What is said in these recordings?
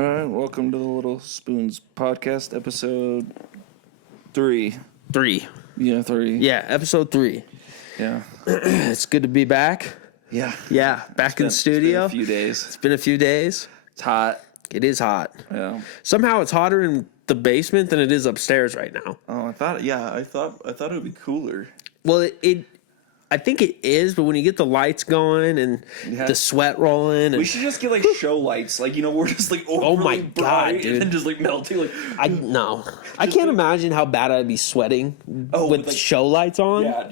All right, welcome to the Little Spoons podcast, episode 3. 3. Yeah, 3. Yeah, episode 3. Yeah. It's good to be back. Yeah. Yeah, back in the studio. It's been a few days. It's been a few days. It's hot. It is hot. Yeah. Somehow it's hotter in the basement than it is upstairs right now. Oh, I thought it would be cooler. Well, I think it is, but when you get the lights going and the sweat rolling, we should just get like show lights, like we're just like overly oh my god, dude, and just like melting. Like I can't imagine how bad I'd be sweating with like, show lights on. Yeah,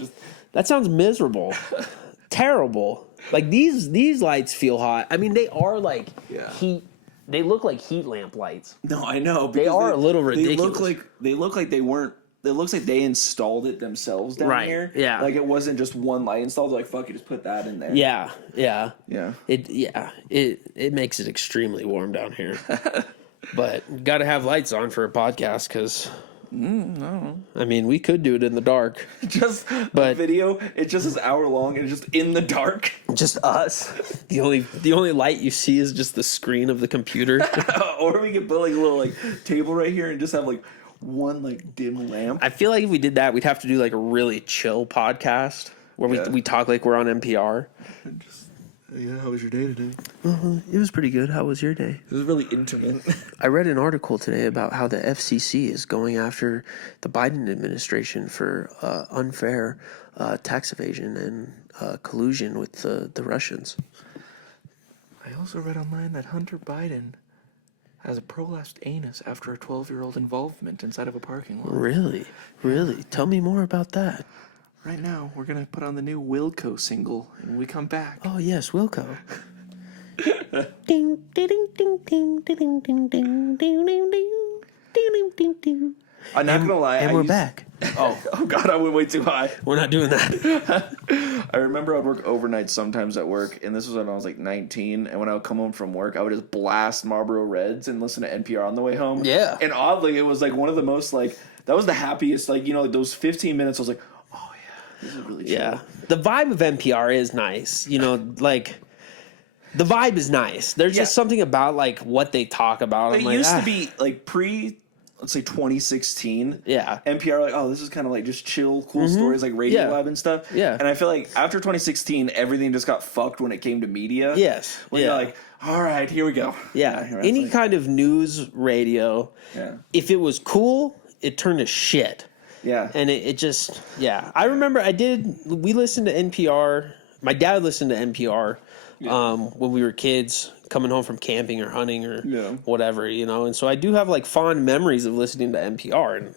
that sounds miserable, terrible. Like these lights feel hot. I mean, they are like heat. They look like heat lamp lights. No, I know. They are a little ridiculous. They look like they weren't. It looks like they installed it themselves down here. Yeah. Like it wasn't just one light installed. They're like, fuck it, just put that in there. Yeah. It makes it extremely warm down here. But got to have lights on for a podcast because no. I mean, we could do it in the dark. But video, it's just this hour long and it's just in the dark. Just us. The only light you see is just the screen of the computer. Or we could put like a little like table right here and just have like one like dim lamp. I feel like if we did that, we'd have to do like a really chill podcast where we talk like we're on NPR. How was your day today? It was pretty good. How was your day? It was really intimate. I read an article today about how the FCC is going after the Biden administration for unfair tax evasion and collusion with the Russians. I also read online that Hunter Biden has a prolapsed anus after a 12-year-old involvement inside of a parking lot. Really? Really? Tell me more about that. Right now, we're going to put on the new Wilco single, and when we come back... Oh, yes, Wilco. Ding, ding, ding, ding, ding, ding, ding, ding, ding, ding, ding, ding, ding. I'm not going to lie. And we're back. Oh, God, I went way too high. We're not doing that. I remember I'd work overnight sometimes at work, and this was when I was like 19, and when I would come home from work, I would just blast Marlboro Reds and listen to NPR on the way home. Yeah. And oddly, it was like one of the most, like, that was the happiest, like, those 15 minutes, I was like, oh, yeah, this is really chill. Yeah. The vibe of NPR is nice. Like... The vibe is nice. There's just something about, like, what they talk about. It used to be, like, let's say 2016. Yeah. NPR, like, oh, this is kind of like just chill, cool stories, like Radio Lab and stuff. Yeah. And I feel like after 2016, everything just got fucked when it came to media. Yes. When you're like, all right, here we go. Yeah. Any kind of news radio, if it was cool, it turned to shit. Yeah. And it just, I remember we listened to NPR. My dad listened to NPR when we were kids, coming home from camping or hunting or whatever, and so I do have like fond memories of listening to NPR and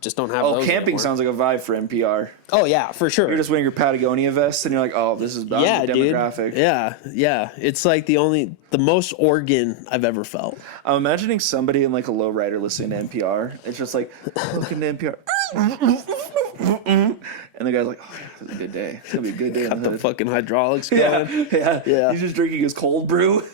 just don't have those camping anymore. Sounds like a vibe for NPR. Oh yeah, for sure. You're just wearing your Patagonia vest and you're like, oh, this is the demographic. Dude. Yeah. It's like the most Oregon I've ever felt. I'm imagining somebody in like a lowrider listening to NPR. It's just like looking to NPR. And the guy's like, oh, this is a good day. It's going to be a good day. Got the fucking hydraulics going. Yeah. He's just drinking his cold brew.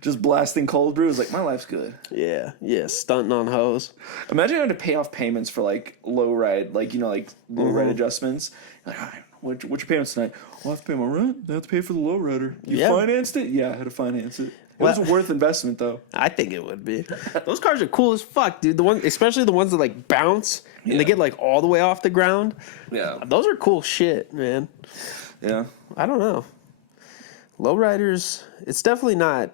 Just blasting cold brew. It's like, my life's good. Yeah. Stunting on hose. Imagine having to pay off payments for like low ride, like, like low ride adjustments. Like, all right, what's your payments tonight? Well, I have to pay my rent. I have to pay for the low rider. You financed it? Yeah, I had to finance it. It was worth investment, though. I think it would be. Those cars are cool as fuck, dude. Especially the ones that like bounce and they get like all the way off the ground. Yeah, those are cool shit, man. Yeah, I don't know. Lowriders, it's definitely not.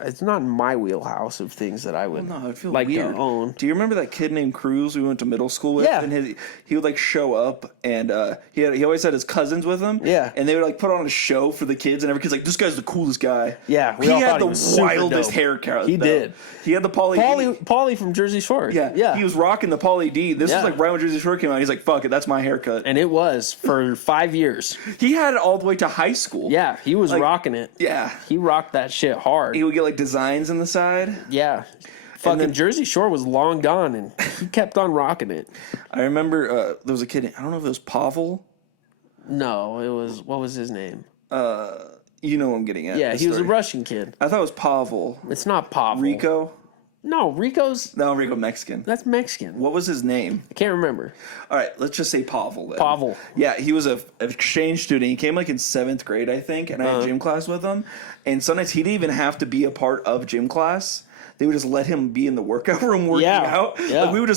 It's not in my wheelhouse of things that I would like to own. Do you remember that kid named Cruz we went to middle school with? Yeah. And he would like show up and he always had his cousins with him. Yeah. And they would like put on a show for the kids and every kid's like, this guy's the coolest guy. Yeah. He had the wildest haircut. He did. He had the Pauly from Jersey Shore. Yeah. He was rocking the Pauly D. This was like right when Jersey Shore came out. He's like, fuck it, that's my haircut. And it was for 5 years. He had it all the way to high school. Yeah. He was rocking it. Yeah. He rocked that shit hard. He would get like designs in the side. Yeah. Fucking Jersey Shore was long gone, and he kept on rocking it. I remember there was a kid, I don't know if it was Pavel. No, it was, what was his name? You know what I'm getting at. Yeah, he was a Russian kid. I thought it was Pavel. It's not Pavel. Rico? No, Rico's... No, Rico Mexican. That's Mexican. What was his name? I can't remember. All right, let's just say Pavel then. Pavel. Yeah, he was an exchange student. He came like in 7th grade, I think, and I had gym class with him. And sometimes he didn't even have to be a part of gym class. They would just let him be in the workout room working out. Yeah. Like we would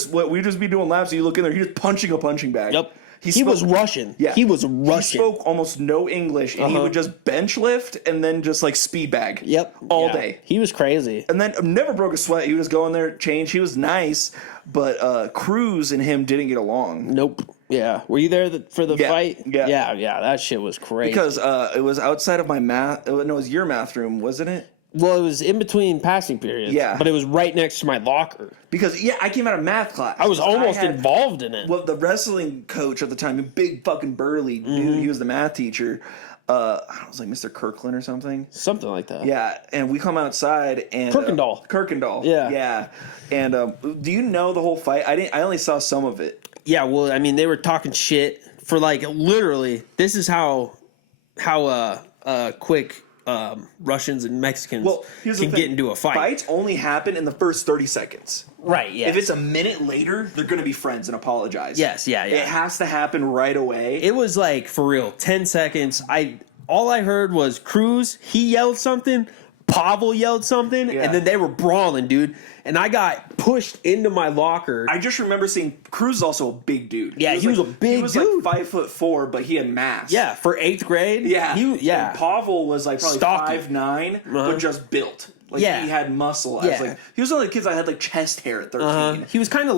just be doing laps, and you look in there, he's just punching a punching bag. Yep. He was Russian. Yeah. He was Russian. He spoke almost no English, and he would just bench lift and then just like speed bag. Yep. All day. He was crazy. And then never broke a sweat. He would just go in there, change. He was nice, but Cruz and him didn't get along. Nope. Yeah. Were you there for the fight? Yeah. Yeah. That shit was crazy. Because it was outside of my math. No, it was your math room, wasn't it? Well, it was in between passing periods. Yeah. But it was right next to my locker. Because, I came out of math class. I was almost involved in it. Well, the wrestling coach at the time, a big fucking burly dude, he was the math teacher. I was like Mr. Kirkland or something. Something like that. Yeah, and we come outside and Kirkendall. Yeah. And do you know the whole fight? I only saw some of it. Yeah, well, I mean, they were talking shit for like literally. This is how quick Russians and Mexicans can get into a fight. Fights only happen in the first 30 seconds. Right, yeah. If it's a minute later, they're going to be friends and apologize. Yes, yeah. It has to happen right away. It was like, for real, 10 seconds. All I heard was Cruz, he yelled something, Pavel yelled something, and then they were brawling, dude. And I got pushed into my locker. I just remember seeing Cruz is also a big dude. Yeah, he was a big dude. He was like 5'4", but he had mass. Yeah, for 8th grade. Yeah. Yeah. And Pavel was like probably Stocky. 5'9", but just built. Like he had muscle. I was like, he was one of the kids that had like chest hair at 13. He was kind of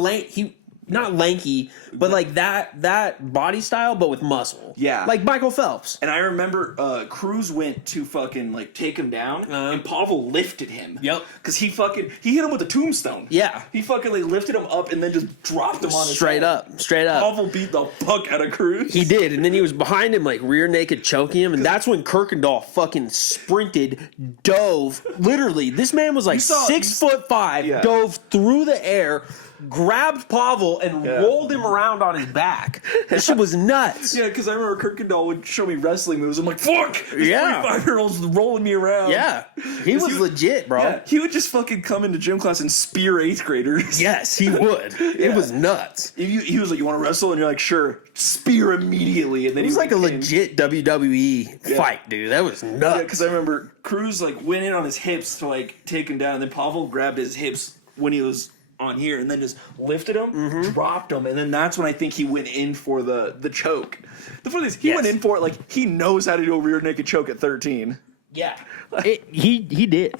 not lanky, but like that body style, but with muscle. Yeah. Like Michael Phelps. And I remember Cruz went to fucking like take him down, and Pavel lifted him. Yep. Because he hit him with a tombstone. Yeah. He fucking like lifted him up and then just dropped him on his Straight head. up. Pavel beat the fuck out of Cruz. He did, and then he was behind him, like rear naked choking him, and that's when Kirkendall fucking sprinted, dove. Literally, this man was like 6'5", dove through the air, grabbed Pavel and rolled him around on his back. That shit was nuts. Yeah, because I remember Kirkendall would show me wrestling moves. I'm like, fuck! This 35-year-old's rolling me around. Yeah. He was legit, bro. Yeah, he would just fucking come into gym class and spear 8th graders. Yes, he would. It was nuts. He was like, you want to wrestle? And you're like, sure. Spear immediately. And then it was like a legit WWE fight, dude. That was nuts. Yeah, because I remember Cruz like went in on his hips to like take him down, and then Pavel grabbed his hips when he was on here and then just lifted him, dropped him, and then that's when I think he went in for the choke. The funny thing is, he went in for it like he knows how to do a rear naked choke at 13. Yeah. He did.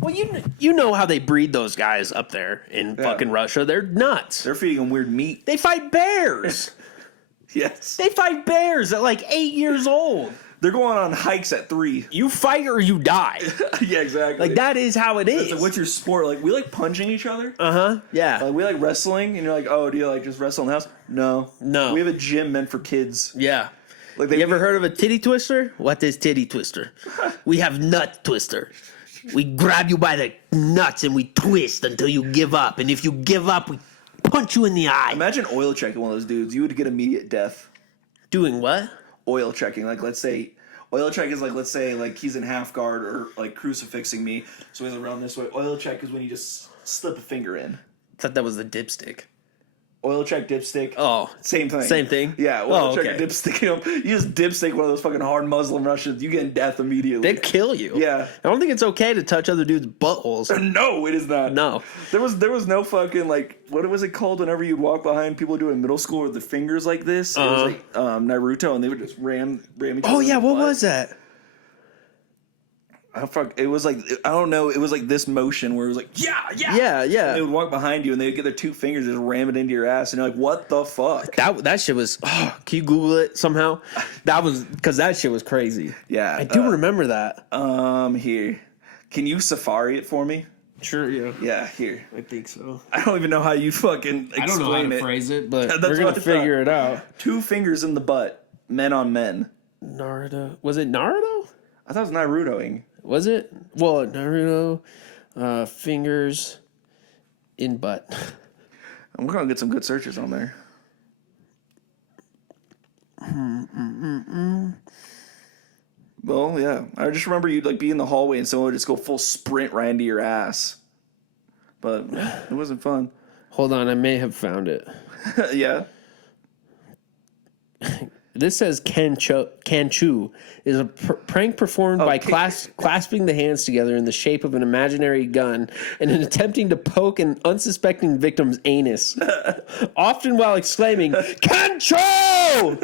Well, you know how they breed those guys up there in fucking Russia. They're nuts. They're feeding them weird meat. They fight bears. Yes. They fight bears at like 8 years old. They're going on hikes at 3. You fight or you die. Yeah, exactly. Like, that is how it is. Like, what's your sport? Like, we like punching each other. Yeah. Like, we like wrestling, and you're like, oh, do you like just wrestle in the house? No. We have a gym meant for kids. Yeah. Like, you ever heard of a titty twister? What is titty twister? We have nut twister. We grab you by the nuts and we twist until you give up. And if you give up, we punch you in the eye. Imagine oil checking one of those dudes. You would get immediate death. Doing what? Oil checking. Like, let's say, oil check is like, let's say, like, he's in half guard or, like, crucifixing me. So he's around this way. Oil check is when you just slip a finger in. I thought that was the dipstick. Oil check, dipstick. Oh. Same thing. Same thing? Yeah, oil check, dipstick. You just dipstick one of those fucking hard Muslim Russians, you get death immediately. They'd kill you. Yeah. I don't think it's okay to touch other dudes' buttholes. No, it is not. No. There was no fucking, like, what was it called whenever you'd walk behind people doing middle school with the fingers like this? It was like Naruto, and they would just ram each other. Oh, yeah, what was that? It was like, I don't know, it was like this motion where it was like, yeah. And they would walk behind you and they would get their 2 fingers and just ram it into your ass, and you're like, what the fuck? That shit was, can you Google it somehow? Because that shit was crazy. Yeah. I do remember that. Here. Can you Safari it for me? Sure, yeah. Yeah, here. I think so. I don't even know how you fucking explain it. I don't know how to phrase it, but That's we're going to figure it out. 2 fingers in the butt. Men on men. Naruto. Was it Naruto? I thought it was Narutoing. Was it? Well, Naruto, fingers in butt. We're going to get some good searches on there. Well, yeah. I just remember you'd like be in the hallway and someone would just go full sprint right into your ass. but it wasn't fun. Hold on, I may have found it. Yeah. This says Canchu is a prank performed by clasping the hands together in the shape of an imaginary gun and in attempting to poke an unsuspecting victim's anus, often while exclaiming, Canchu!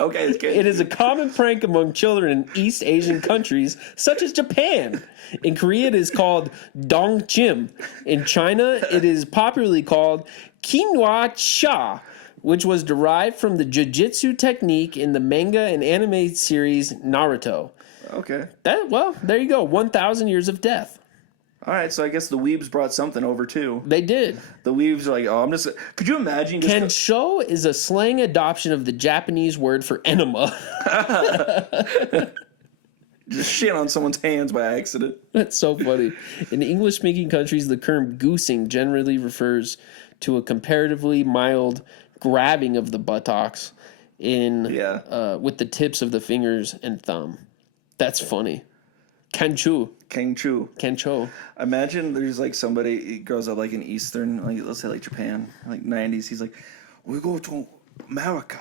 Okay, it's good. It is a common prank among children in East Asian countries, such as Japan. In Korea, it is called dongchim. In China, it is popularly called quinoa cha, which was derived from the jiu-jitsu technique in the manga and anime series Naruto. Okay. There you go. 1,000 years of death. All right, so I guess the weebs brought something over, too. They did. The weebs are like, oh, I'm just... Could you imagine... Kensho is a slang adoption of the Japanese word for enema. Just shit on someone's hands by accident. That's so funny. In English-speaking countries, the term goosing generally refers to a comparatively mild grabbing of the buttocks with the tips of the fingers and thumb. That's funny. Kanchu. Imagine there's like somebody, he grows up like in Eastern, like let's say like Japan, like 90s. He's like, we go to America.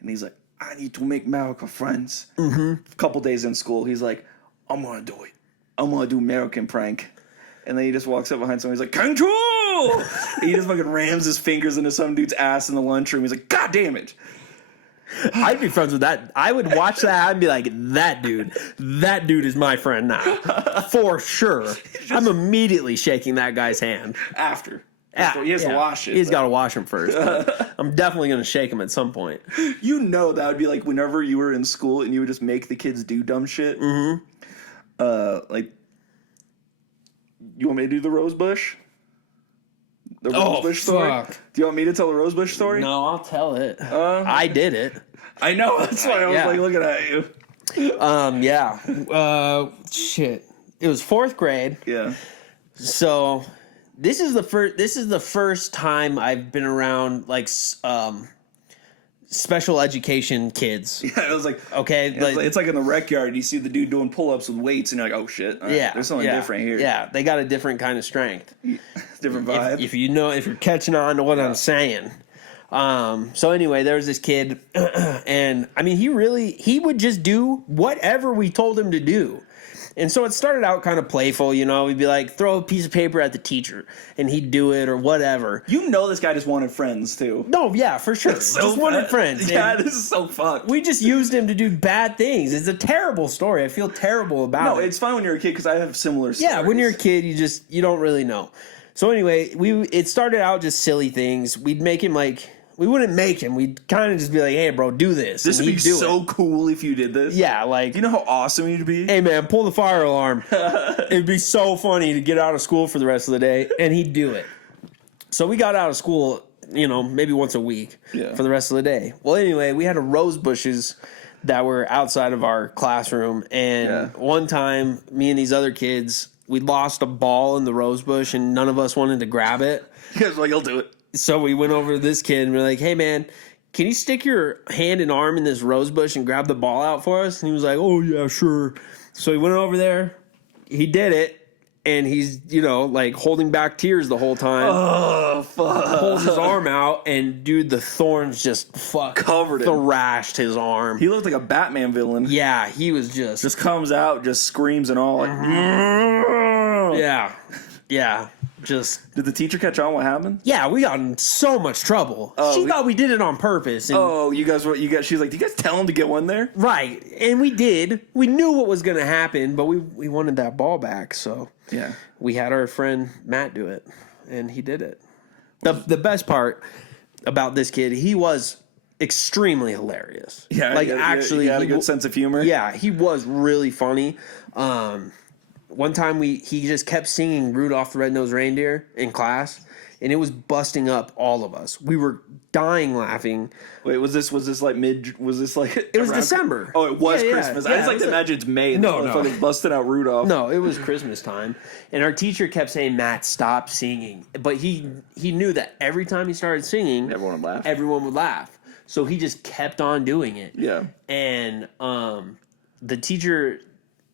And he's like, I need to make America friends. Mm-hmm. A couple days in school, he's like, I'm going to do it. I'm going to do American prank. And then he just walks up behind someone. He's like, Kanchu! He just fucking rams his fingers into some dude's ass in the lunchroom. He's like, God damn it. I'd be friends with that. I would watch that and be like, that dude is my friend now. For sure. I'm immediately shaking that guy's hand. After. He has to wash it. He's got to wash him first. I'm definitely going to shake him at some point. You know that would be like whenever you were in school and you would just make the kids do dumb shit. Mm-hmm. Like, you want me to do the rose bush? The rosebush story? Fuck. Do you want me to tell the rosebush story? No, I'll tell it. I did it. I know. That's why I was like looking at you. Shit. It was 4th grade. Yeah. So this is the first time I've been around like special education kids. Yeah, it was like okay, it's like in the rec yard. You see the dude doing pull-ups with weights, and you're like, oh shit, right, there's something different here. Yeah, they got a different kind of strength, different vibe. If you're catching on to what I'm saying. So anyway, there was this kid, and I mean, he would just do whatever we told him to do. And so it started out kind of playful, you know. We'd be like, throw a piece of paper at the teacher, and he'd do it or whatever. You know this guy just wanted friends, too. No, yeah, for sure. Just wanted friends. Yeah, this is so fucked. We just used him to do bad things. It's a terrible story. I feel terrible about it. No, it's fine when you're a kid because I have similar stories. Yeah, when you're a kid, you don't really know. So anyway, it started out just silly things. We'd make him like... We wouldn't make him. We'd kind of just be like, hey, bro, do this. This would be so cool if you did this. Yeah, like... Do you know how awesome you'd be? Hey, man, pull the fire alarm. It'd be so funny to get out of school for the rest of the day. And he'd do it. So we got out of school, maybe once a week for the rest of the day. Well, anyway, we had rose bushes that were outside of our classroom. And one time, me and these other kids, we lost a ball in the rose bush, and none of us wanted to grab it. You guys were like, I'll do it. So we went over to this kid and we're like, hey, man, can you stick your hand and arm in this rose bush and grab the ball out for us? And he was like, oh, yeah, sure. So he went over there. He did it. And he's, like holding back tears the whole time. Oh, fuck. Pulls his arm out. And, dude, the thorns just covered him. Thrashed his arm. He looked like a Batman villain. Yeah, he was just... Just comes out, just screams and all. Like, Yeah. Yeah. Just... Did the teacher catch on what happened? Yeah, we got in so much trouble. She thought we did it on purpose. And she's like, do you guys tell him to get one there? Right. And we did. We knew what was going to happen, but we wanted that ball back. So yeah, we had our friend Matt do it, and he did it. The best part about this kid, he was extremely hilarious. Yeah, like actually, he had a good sense of humor. Yeah, he was really funny. One time he just kept singing Rudolph the Red-Nosed Reindeer in class, and it was busting up all of us. We were dying laughing. Wait, was this like it was December. Oh, it was Christmas. I just like to imagine it's May and fucking busting out Rudolph. No, it was Christmas time. And our teacher kept saying, Matt, stop singing. But he knew that every time he started singing, everyone would laugh. So he just kept on doing it. Yeah. And the teacher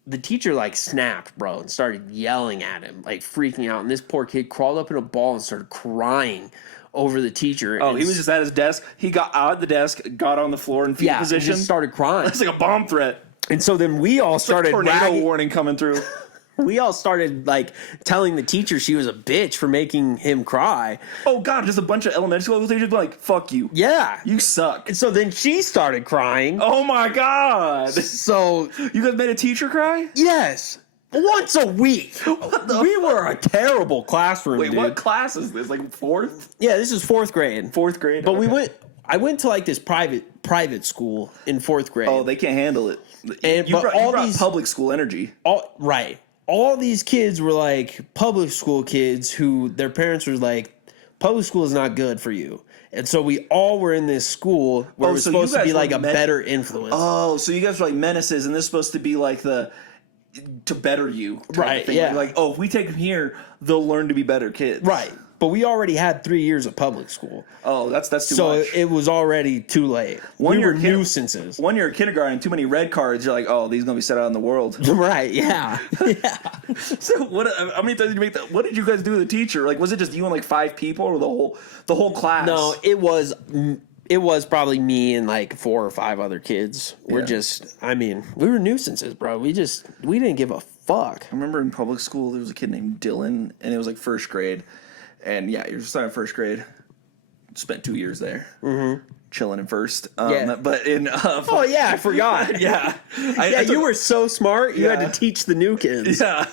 the teacher like snapped, bro, and started yelling at him, like freaking out. And this poor kid crawled up in a ball and started crying over the teacher. Oh, he was just at his desk. He got out of the desk, got on the floor in fetal position. And just started crying. It's like a bomb threat. And so then we all started tornado warning coming through. We all started like telling the teacher she was a bitch for making him cry. Oh God, just a bunch of elementary school teachers like, fuck you. Yeah. You suck. And so then she started crying. Oh my God. So you guys made a teacher cry? Yes. Once a week. We were a terrible classroom. Wait, dude. what class is this? Like fourth? Yeah, this is fourth grade. Fourth grade? But I went to like this private school in fourth grade. Oh, they can't handle it. And you brought these public school energy. All these kids were like public school kids who their parents were like, public school is not good for you. And so we all were in this school where it was supposed to be like a better influence. Oh, so you guys were like menaces, and this is supposed to be like to better you. Right, yeah. Like, oh, if we take them here, they'll learn to be better kids. Right. But we already had 3 years of public school. Oh, that's too much. So it was already too late. We were nuisances. 1 year of kindergarten, too many red cards. You're like, oh, these are gonna be set out in the world. Right? Yeah. Yeah. So how many times did you make that? What did you guys do with the teacher? Like, was it just you and like 5 people, or the whole class? No, it was probably me and like 4 or 5 other kids. We were nuisances, bro. We didn't give a fuck. I remember in public school there was a kid named Dylan, and it was like first grade. And yeah, you're just in first grade. Spent 2 years there, chilling in first. But in oh yeah, I forgot. Yeah, you were so smart. You had to teach the new kids. Yeah.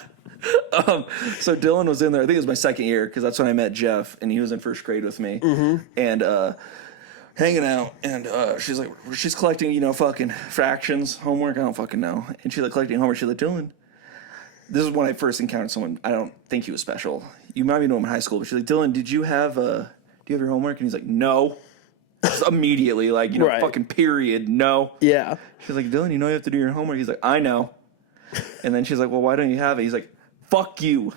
So Dylan was in there. I think it was my second year because that's when I met Jeff, and he was in first grade with me, and hanging out. And she's collecting, fucking fractions, homework. I don't fucking know. And she's like collecting homework. She's like, Dylan, this is when I first encountered someone. I don't think he was special. You might know him in high school, but she's like, Dylan, do you have your homework? And he's like, no. Just immediately, like, fucking period, no. Yeah. She's like, Dylan, you have to do your homework. He's like, I know. And then she's like, well, why don't you have it? He's like, fuck you.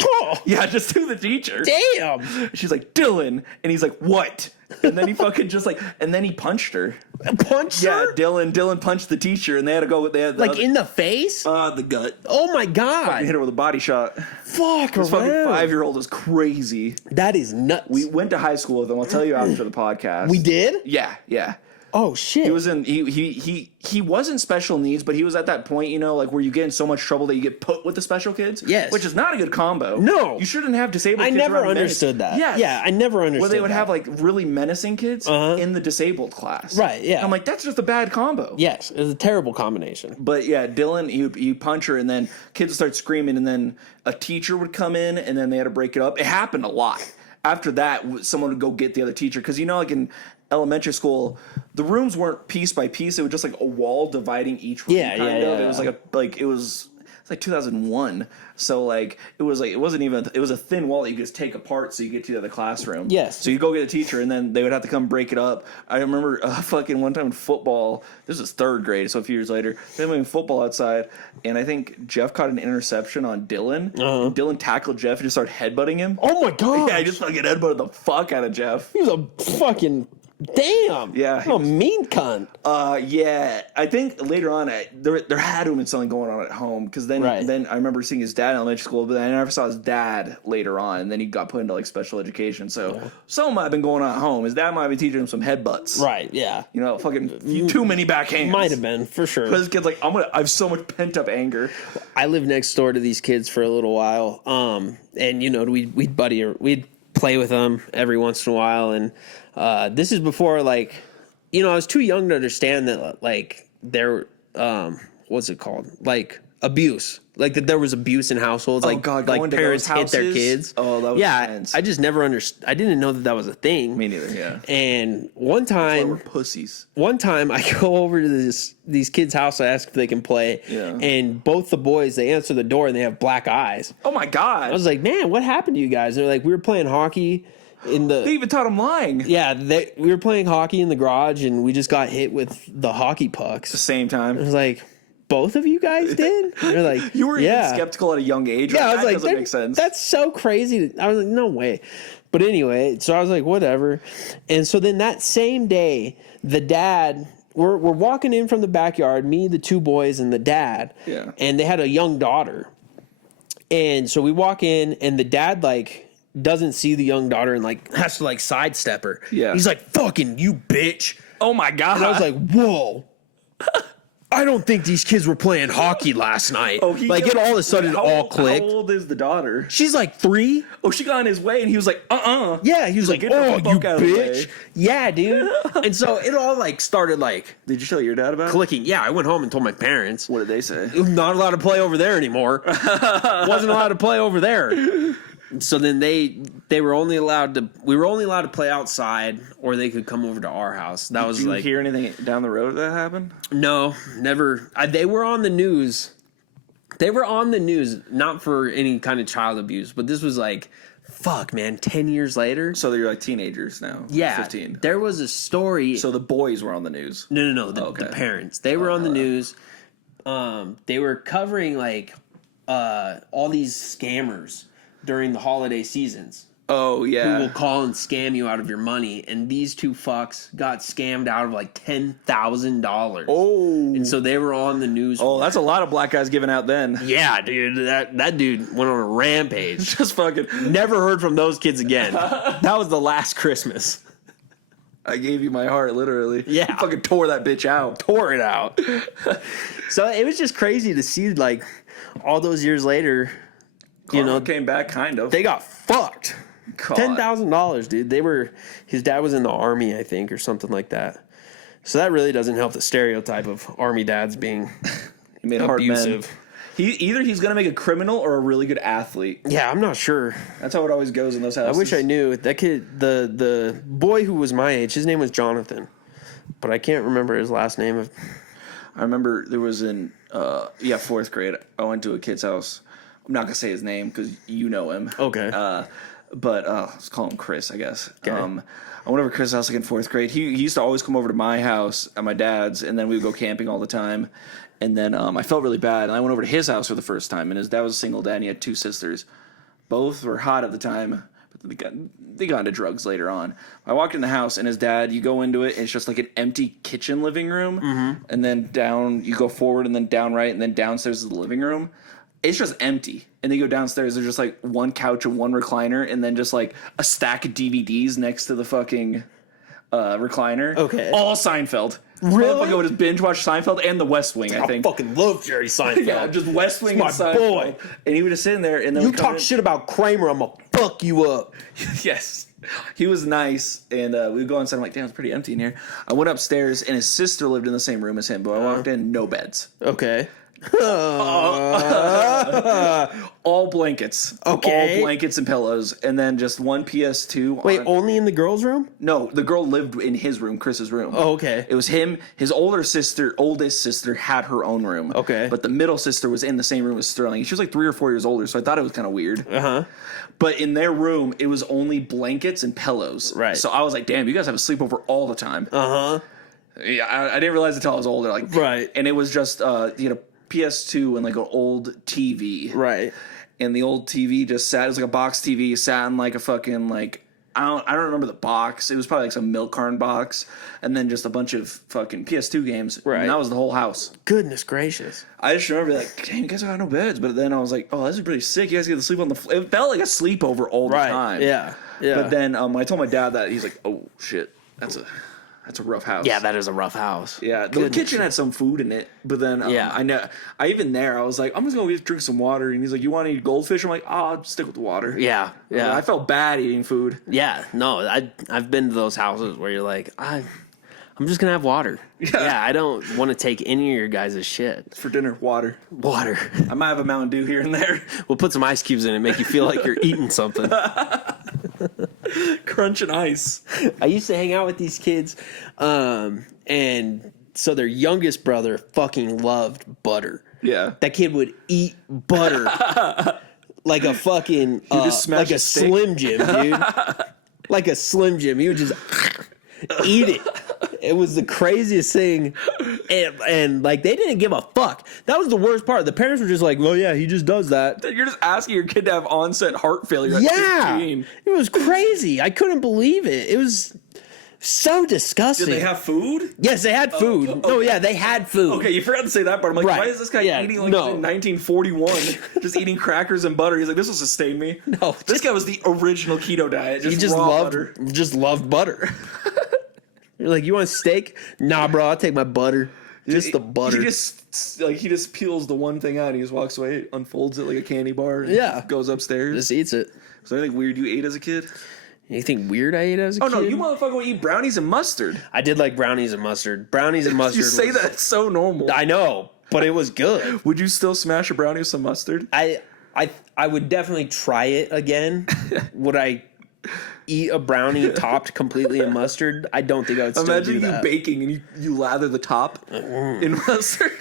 Oh. Yeah, just to the teacher. Damn. She's like, Dylan. And he's like, what? And then he fucking just and then he punched her. Punched her? Yeah, Dylan punched the teacher, and they had to go. In the face? The gut. Oh my God. Fucking hit her with a body shot. Fuck this fucking 5-year-old is crazy. That is nuts. We went to high school with him. I'll tell you after the podcast. We did? Yeah. Oh shit. He was he wasn't special needs, but he was at that point, where you get in so much trouble that you get put with the special kids. Yes. Which is not a good combo. No. You shouldn't have disabled kids. I never understood that. Yeah. Yeah, I never understood where they would that. have like really menacing kids in the disabled class. Right, yeah. I'm like, that's just a bad combo. Yes, it was a terrible combination. But yeah, Dylan, he punch her, and then kids would start screaming, and then a teacher would come in, and then they had to break it up. It happened a lot. After that, someone would go get the other teacher, because like in elementary school, the rooms weren't piece by piece. It was just like a wall dividing each room. Yeah. It was it was like 2001. So it was a thin wall that you could just take apart so you get to the other classroom. Yes. So you go get a teacher, and then they would have to come break it up. I remember fucking one time in football. This was third grade, so a few years later. They were playing football outside, and I think Jeff caught an interception on Dylan. And Dylan tackled Jeff and just started headbutting him. Oh my God. Yeah, I just fucking headbutted the fuck out of Jeff. He was a fucking... Damn. Yeah. What a mean cunt. Yeah. I think later on, there had to have been something going on at home, because then I remember seeing his dad in elementary school, but I never saw his dad later on, and then he got put into special education. So something might have been going on at home. His dad might have been teaching him some headbutts. Right. Yeah. Fucking too many backhands. Might have been, for sure. But this kid's like, I have so much pent up anger. I lived next door to these kids for a little while, and we'd play with them every once in a while, and this is before I was too young to understand that there what's it called, abuse, that there was abuse in households. Parents hit their kids. Oh, that was intense. I just never understood. I didn't know that was a thing. Me neither. Yeah. And one time, we're pussies. One time I go over to these kids' house. I ask if they can play. Yeah. And both the boys, they answer the door and they have black eyes. Oh my God. I was like, man, what happened to you guys? And they're like, we were playing hockey. They even taught him lying. Yeah, we were playing hockey in the garage, and we just got hit with the hockey pucks. At the same time. I was like, both of you guys did? And they're like, you were even skeptical at a young age. Yeah, I was like, doesn't make sense. That's so crazy. I was like, no way. But anyway, so I was like, whatever. And so then that same day, the dad we're walking in from the backyard, me, the two boys, and the dad. Yeah. And they had a young daughter. And so we walk in, and the dad, like, doesn't see the young daughter and, like, has to, like, sidestep her. Yeah. He's like, fucking you, bitch. Oh, my God. And I was like, whoa. I don't think these kids were playing hockey last night. Oh, like, it all of a sudden all clicked. How old is the daughter? She's like 3. Oh, she got in his way, and he was like, Yeah, he was like, get the oh, fuck you out of the way. bitch. Yeah, dude. And so it all, like, started, like, Did you tell your dad about it? clicking. Yeah, I went home and told my parents. What did they say? Not allowed to play over there anymore. Wasn't allowed to play over there. So then we were only allowed to play outside, or they could come over to our house. That was Did you like, hear anything down the road that happened? no, never. They were on the news. They were on the news, not for any kind of child abuse, but this was like, fuck, man, 10 years later. So they're like teenagers now. Yeah, 15. there was a story. So the boys were on the news. No. The parents. They were on the news. They were covering like all these scammers during the holiday seasons. Oh, yeah. Who will call and scam you out of your money. And these two fucks got scammed out of like $10,000. Oh. And so they were on the news. Oh, that's a lot of black guys giving out then. Yeah, dude. That dude went on a rampage. Just fucking. Never heard from those kids again. That was the last Christmas. I gave you my heart, literally. Yeah. You fucking tore that bitch out. Tore it out. So it was just crazy to see, like, all those years later, Karma came back, kind of. they got fucked. God. $10,000, dude. His dad was in the army, I think, or something like that. So that really doesn't help the stereotype of army dads being He made hard abusive. men. Either he's gonna make a criminal or a really good athlete. Yeah, I'm not sure. That's how it always goes in those houses. I wish I knew. That kid, the boy who was my age, his name was Jonathan, but I can't remember his last name. I remember there was in 4th grade. I went to a kid's house. I'm not gonna say his name because you know him. Okay. But let's call him Chris, I guess. Okay. I went over to Chris' house like in 4th grade. He used to always come over to my house at my dad's, and then we would go camping all the time. And then I felt really bad, and I went over to his house for the first time. And his dad was a single dad, and he had 2 sisters. Both were hot at the time, but they got into drugs later on. I walked in the house, and his dad, you go into it, and it's just like an empty kitchen living room. Mm-hmm. And then down, you go forward, and then down right, and then downstairs is the living room. It's just empty. And they go downstairs, there's just like one couch and one recliner, and then just like a stack of DVDs next to the fucking recliner. Okay. All Seinfeld. Really? I would just binge watch Seinfeld and The West Wing, I think. I fucking love Jerry Seinfeld. Yeah, just West Wing It's and my Seinfeld. boy. And he would just sit in there, and then You talk shit about Kramer, I'm gonna fuck you up. Yes. He was nice, and we'd go inside. I'm like, damn, it's pretty empty in here. I went upstairs, and his sister lived in the same room as him, but I walked in, no beds. Okay. All blankets. Okay. All blankets and pillows, and then just one PS2. Wait, only in the girls' room? No, the girl lived in his room, Chris's room. Oh, okay. It was him. His oldest sister had her own room. Okay. But the middle sister was in the same room as Sterling. She was like 3 or 4 years older, so I thought it was kind of weird. Uh-huh. But in their room, it was only blankets and pillows. Right. So I was like, damn, you guys have a sleepover all the time. Uh-huh. Yeah, I didn't realize until I was older. Like, Right. And it was just, you know, PS2 and like an old TV. Right. And the old TV just sat, it was like a box TV, sat in like a fucking like, I don't remember the box. It was probably like some milk carton box, and then just a bunch of fucking PS2 games. Right. And that was the whole house. Goodness gracious. I just remember like, damn, you guys got no beds. But then I was like, oh, this is pretty sick. You guys get to sleep on the floor. It felt like a sleepover all the time. Yeah. Yeah. But then I told my dad that, he's like, oh shit, that's a rough house. Yeah, that is a rough house. Yeah, the kitchen had some food in it, but then Yeah. I was like, I'm just gonna drink some water, and he's like, you want to eat goldfish? I'm like, oh, I'll stick with the water. Yeah. Yeah. I felt bad eating food. Yeah. No, I've been to those houses where you're like, I'm just gonna have water. Yeah, I don't want to take any of your guys' shit. For dinner, water. Water. I might have a Mountain Dew here and there. We'll put some ice cubes in it, make you feel like you're eating something. Crunch and ice. I used to hang out with these kids, and so their youngest brother fucking loved butter. Yeah. That kid would eat butter like a fucking like a Slim Jim, dude. Like a Slim Jim. He would just eat it. It was the craziest thing, and like they didn't give a fuck. That was the worst part. The parents were just like, "Well, yeah, he just does that." You're just asking your kid to have onset heart failure at Yeah, 15. it was crazy. I couldn't believe it. It was So disgusting. Did they have food? Yes, they had food. Okay. No, yeah, they had food. Okay, you forgot to say that part. I'm like, why is this guy eating like in 1941? Just eating crackers and butter. He's like, this will sustain me. No, this guy was the original keto diet. He just loved butter. You're like, you want steak? Nah, bro, I'll take my butter. Just the butter. He just peels the one thing out. He just walks away, unfolds it like a candy bar. And goes upstairs. Just eats it. Is there anything weird you ate as a kid? Anything weird I ate as a kid? Oh, no, you motherfucker would eat brownies and mustard. I did like brownies and mustard. Brownies and mustard. You say that, it's so normal. I know, but it was good. Would you still smash a brownie with some mustard? I would definitely try it again. Would I eat a brownie topped completely in mustard? I don't think I would still do that. Imagine you baking and you lather the top in mustard.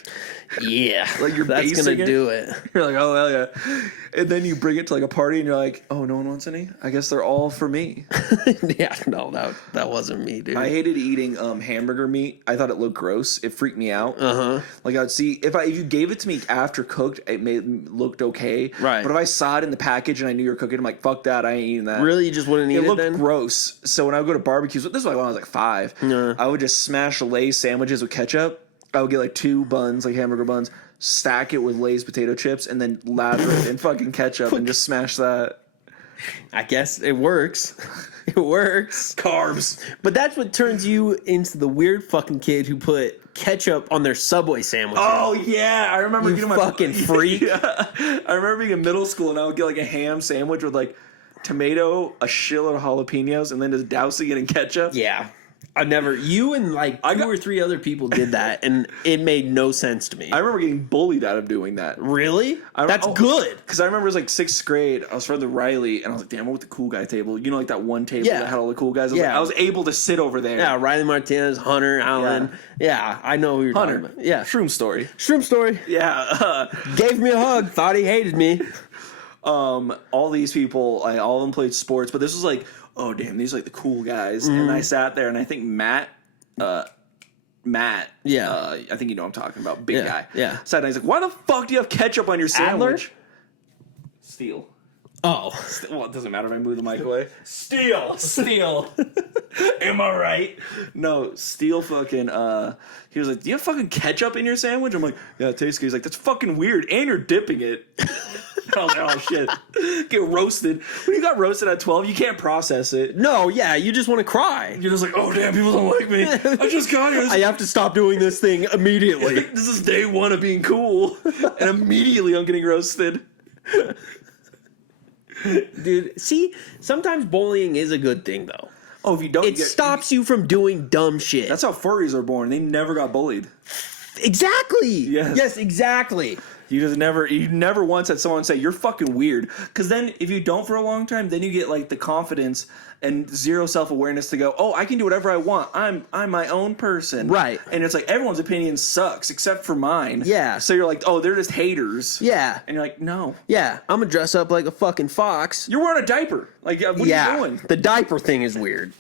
Yeah, like that's gonna do it. You're like, oh hell yeah, and then you bring it to like a party and you're like, oh, no one wants any. I guess they're all for me. Yeah, no, that wasn't me, dude. I hated eating hamburger meat. I thought it looked gross. It freaked me out. Like I would see if you gave it to me after cooked, it looked okay. Right. But if I saw it in the package and I knew you were cooking, I'm like, fuck that. I ain't eating that. Really, you just wouldn't eat it? It looked gross. So when I would go to barbecues, this was like when I was like 5. I would just smash Lay's sandwiches with ketchup. I would get like 2 buns, like hamburger buns, stack it with Lay's potato chips, and then lather it in fucking ketchup and just smash that. I guess it works. It works. Carbs. But that's what turns you into the weird fucking kid who put ketchup on their Subway sandwiches. Oh, yeah. I remember getting my fucking freak. Yeah. I remember being in middle school, and I would get like a ham sandwich with like tomato, a shitload of jalapenos, and then just dousing it in ketchup. Yeah. You and like 2 or 3 other people did that, and it made no sense to me. I remember getting bullied out of doing that. Really? That's good. Because I remember it was like 6th grade. I was friends with Riley, and I was like, damn, what with the cool guy table? You know, like that one table that had all the cool guys? I was able to sit over there. Yeah, Riley Martinez, Hunter, Allen. Yeah, I know who you're talking about. Yeah. Shroom Story. Yeah. Gave me a hug, thought he hated me. All these people, all of them played sports, but this was like, oh damn, these are like the cool guys. And I sat there, and I think Matt, I think you know what I'm talking about, big guy. Yeah. Sat down, he's like, why the fuck do you have ketchup on your sandwich? Steal. Oh. Well, it doesn't matter if I move the mic away. Steal. Am I right? No, Steal fucking, he was like, do you have fucking ketchup in your sandwich? I'm like, yeah, it tastes good. He's like, that's fucking weird, and you're dipping it. I was like, oh shit. Get roasted. When you got roasted at 12, you can't process it. No, yeah, you just want to cry. You're just like, oh damn, people don't like me. I just got here. I have to stop doing this thing immediately. This is day 1 of being cool. And immediately I'm getting roasted. Dude, see, sometimes bullying is a good thing though. Oh, if you don't, it stops you from doing dumb shit. That's how furries are born. They never got bullied. Exactly. Yes, exactly. You never once had someone say, you're fucking weird. Because then if you don't for a long time, then you get like the confidence and zero self-awareness to go, oh, I can do whatever I want. I'm my own person. Right. And it's like everyone's opinion sucks except for mine. Yeah. So you're like, oh, they're just haters. Yeah. And you're like, no. Yeah. I'm going to dress up like a fucking fox. You're wearing a diaper. Like, what are you doing? The diaper thing is weird.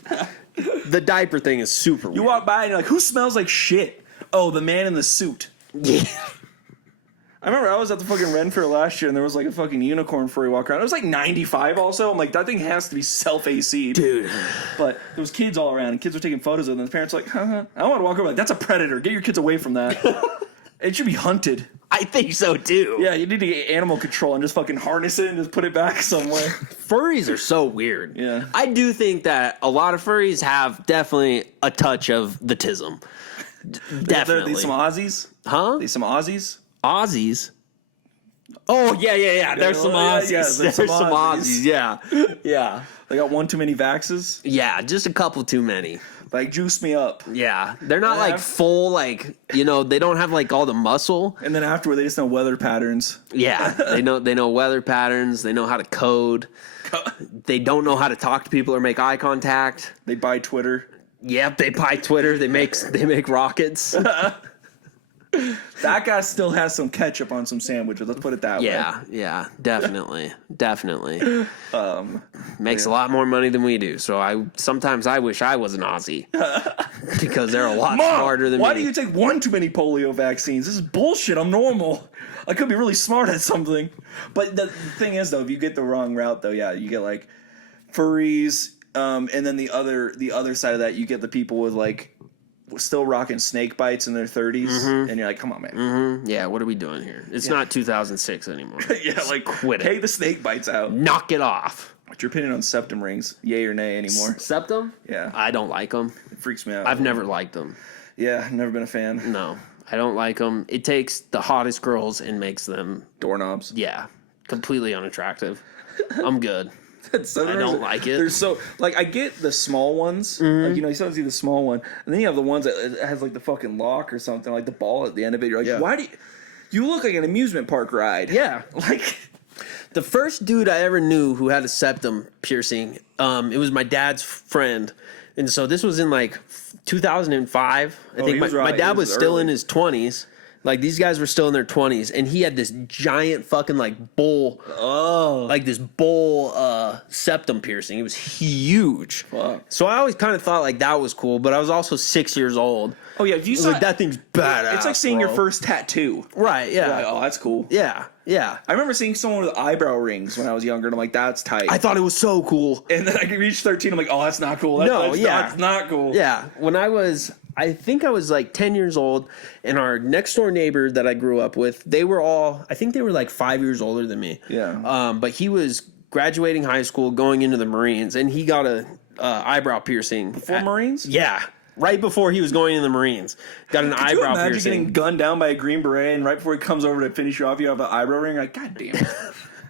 The diaper thing is super weird. You walk by and you're like, who smells like shit? Oh, the man in the suit. Yeah. I remember I was at the fucking Ren Fair last year, and there was like a fucking unicorn furry walk around. It was like 95 also. I'm like, that thing has to be self-AC'd. Dude. But there was kids all around, and kids were taking photos of them, and the parents were like, I want to walk over. Like, that's a predator. Get your kids away from that. It should be hunted. I think so, too. Yeah, you need to get animal control and just fucking harness it and just put it back somewhere. Furries are so weird. Yeah. I do think that a lot of furries have definitely a touch of the tism. Definitely. These some Aussies? Huh? These some Aussies? Aussies? Oh, yeah. There's some Aussies. Yeah, there's some Aussies. Yeah. Yeah. They got one too many vaxes? Yeah, just a couple too many. Like, juice me up. Yeah. They're not like full, like, they don't have like all the muscle. And then afterward, they just know weather patterns. Yeah. They know weather patterns. They know how to code. They don't know how to talk to people or make eye contact. They buy Twitter. Yep, they buy Twitter. They make rockets. That guy still has some ketchup on some sandwiches. Let's put it that way. Yeah, definitely. Makes a lot more money than we do. So sometimes I wish I was an Aussie because they're a lot smarter than me. Why do you take one too many polio vaccines? This is bullshit. I'm normal. I could be really smart at something. But the thing is, though, if you get the wrong route, though, yeah, you get like furries. And then the other side of that, you get the people with like still rocking snake bites in their 30s, and you're like, come on, man. Yeah, what are we doing here? It's not 2006 anymore. Yeah, like quit it. Take the snake bites out. Knock it off. What's your opinion on septum rings? Yay or nay anymore? Septum? Yeah. I don't like them. It freaks me out. I've never liked them. Yeah, never been a fan. No, I don't like them. It takes the hottest girls and makes them doorknobs. Yeah, completely unattractive. I'm good. So I don't like it. There's so like I get the small ones, like you sometimes see the small one, and then you have the ones that it has like the fucking lock or something, like the ball at the end of it. You're like, why do you look like an amusement park ride? Yeah, like the first dude I ever knew who had a septum piercing. It was my dad's friend, and so this was in like 2005. I think my dad was still in his 20s. Like, these guys were still in their 20s, and he had this giant fucking, like, bull, like this bull septum piercing. It was huge. Fuck. So I always kind of thought, like, that was cool, but I was also 6 years old. Oh, yeah, if you saw... like, that thing's badass, It's like seeing your first tattoo. Right, yeah. Like, oh, that's cool. Yeah, yeah. I remember seeing someone with eyebrow rings when I was younger, and I'm like, that's tight. I thought it was so cool. And then I reached 13, I'm like, oh, that's not cool. That's not cool. Yeah, when I think I was like 10 years old, and our next door neighbor that I grew up with, they were like 5 years older than me. Yeah. But he was graduating high school, going into the Marines, and he got a eyebrow piercing. Before Marines? Yeah. Right before he was going in the Marines. Got an eyebrow piercing. Could you imagine getting gunned down by a Green Beret, and right before he comes over to finish you off, you have an eyebrow ring? Like, God damn it.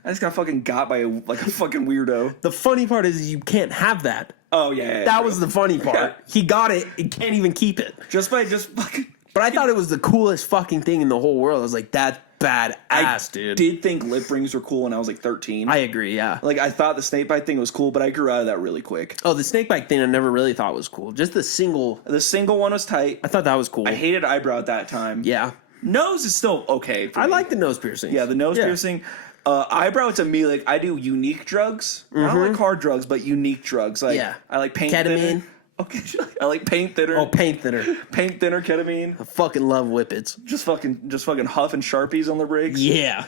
I just got fucking got by a fucking weirdo. The funny part is you can't have that. Oh, yeah. That was the funny part. Yeah. He got it. He can't even keep it. Just fucking... But I thought it was the coolest fucking thing in the whole world. I was like, that's badass, dude. I did think lip rings were cool when I was like 13. I agree, yeah. Like, I thought the snake bite thing was cool, but I grew out of that really quick. Oh, the snake bite thing I never really thought was cool. Just the single... The single one was tight. I thought that was cool. I hated eyebrow at that time. Yeah. Nose is still okay for me. I like the nose piercing. Yeah, the nose piercing... eyebrow to me, like, I do unique drugs. I don't like hard drugs, but unique drugs. Like, I like paint ketamine. Thinner. Okay, I like paint thinner. Oh, paint thinner. Paint thinner, ketamine. I fucking love whippets. Just fucking huffing Sharpies on the brakes. Yeah.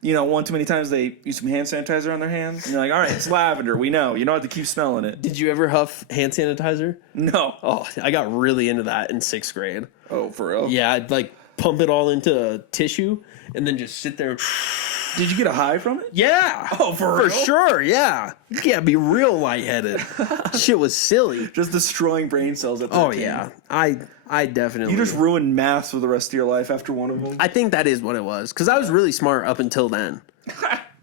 You know, one too many times they use some hand sanitizer on their hands. And you're like, all right, it's lavender. We know. You don't have to keep smelling it. Did you ever huff hand sanitizer? No. Oh, I got really into that in 6th grade. Oh, for real? Yeah, I'd like pump it all into a tissue and then just sit there. Did you get a high from it? Yeah. Oh, for real? For sure, yeah. You can't be real lightheaded. Shit was silly. Just destroying brain cells at 13. Oh, yeah. I definitely... You just ruined math for the rest of your life after one of them. I think that is what it was. Because I was really smart up until then.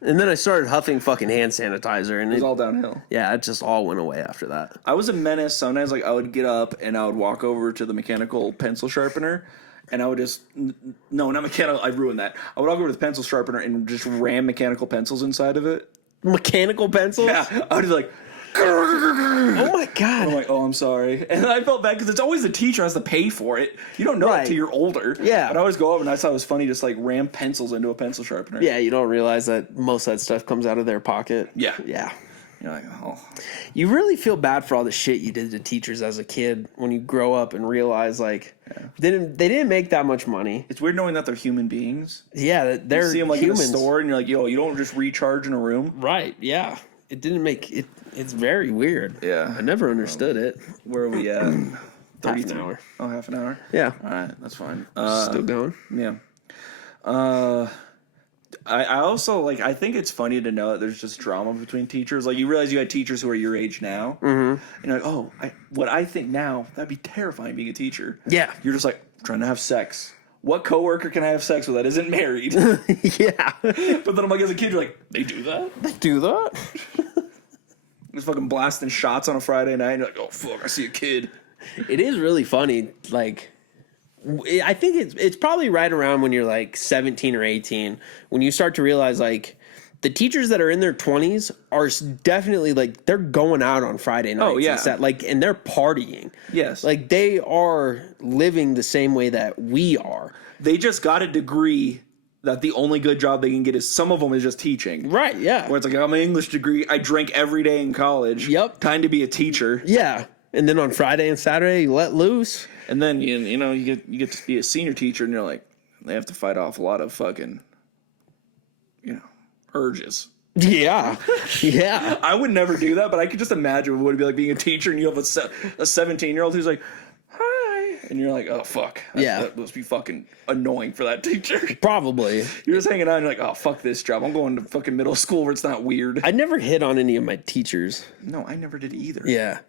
And then I started huffing fucking hand sanitizer. And it was all downhill. Yeah, it just all went away after that. I was a menace. Sometimes, like, I would get up and I would walk over to the mechanical pencil sharpener. And I would just... No, not mechanical. I ruined that. I would walk over to the pencil sharpener and just ram mechanical pencils inside of it. Mechanical pencils? Yeah. I would be like... Oh, my God. I'm like, oh, I'm sorry. And I felt bad because it's always the teacher has to pay for it. You don't know it till you're older. Yeah. But I always go over and I thought it was funny just like ram pencils into a pencil sharpener. Yeah, you don't realize that most of that stuff comes out of their pocket. Yeah. Yeah. You're like, oh. You really feel bad for all the shit you did to teachers as a kid when you grow up and realize, like, they didn't make that much money. It's weird knowing that they're human beings. Yeah, they're you see them like humans. in a store and you're like, yo, you don't just recharge in a room. Right, yeah. It didn't make it. It's very weird. Yeah. I never understood it. Where are we at? Half an hour. Oh, half an hour? Yeah. All right, that's fine. Still going? Yeah. I also, like, I think it's funny to know that there's just drama between teachers. Like, you realize you had teachers who are your age now. Mm-hmm. And you're like, oh, what I think now, that'd be terrifying being a teacher. Yeah. You're just like, trying to have sex. What coworker can I have sex with that isn't married? Yeah. But then I'm like, as a kid, you're like, they do that? They do that? Just fucking blasting shots on a Friday night, and you're like, oh, fuck, I see a kid. It is really funny, like... I think it's probably right around when you're like 17 or 18 when you start to realize like the teachers that are in their 20s are definitely like they're going out on Friday nights. Oh, yeah. And they're partying. Yes. Like they are living the same way that we are. They just got a degree that the only good job they can get is some of them is just teaching. Right, yeah. Where it's like, I got my English degree. I drank every day in college. Yep. Time to be a teacher. Yeah. And then on Friday and Saturday, you let loose. And then you get to be a senior teacher, and you're like, they have to fight off a lot of fucking, urges. Yeah. Yeah. I would never do that, but I could just imagine what it would be like being a teacher and you have a 17-year-old who's like, hi. And you're like, oh, fuck. That must be fucking annoying for that teacher. Probably. You're just hanging out and you're like, oh, fuck this job. I'm going to fucking middle school where it's not weird. I never hit on any of my teachers. No, I never did either. Yeah.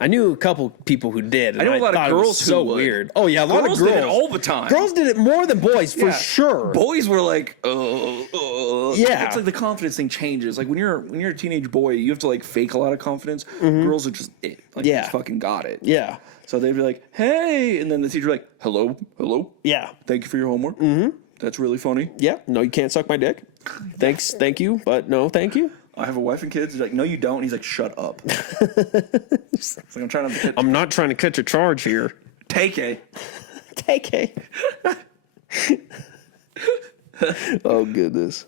I knew a couple people who did. I know a lot of girls who would. Weird. Oh, yeah, a lot of girls. Girls did it all the time. Girls did it more than boys, for sure. Boys were like, Yeah. It's like the confidence thing changes. Like when you're a teenage boy, you have to like fake a lot of confidence. Girls are just it. Like, they just fucking got it. Yeah. So they'd be like, hey. And then the teacher would be like, hello. Yeah. Thank you for your homework. That's really funny. Yeah. No, you can't suck my dick. Thanks. Thank you. But no, thank you. I have a wife and kids. He's like, no, you don't. And he's like, shut up. It's like, I'm not trying to catch a charge here. Take it. Take it. Oh, goodness.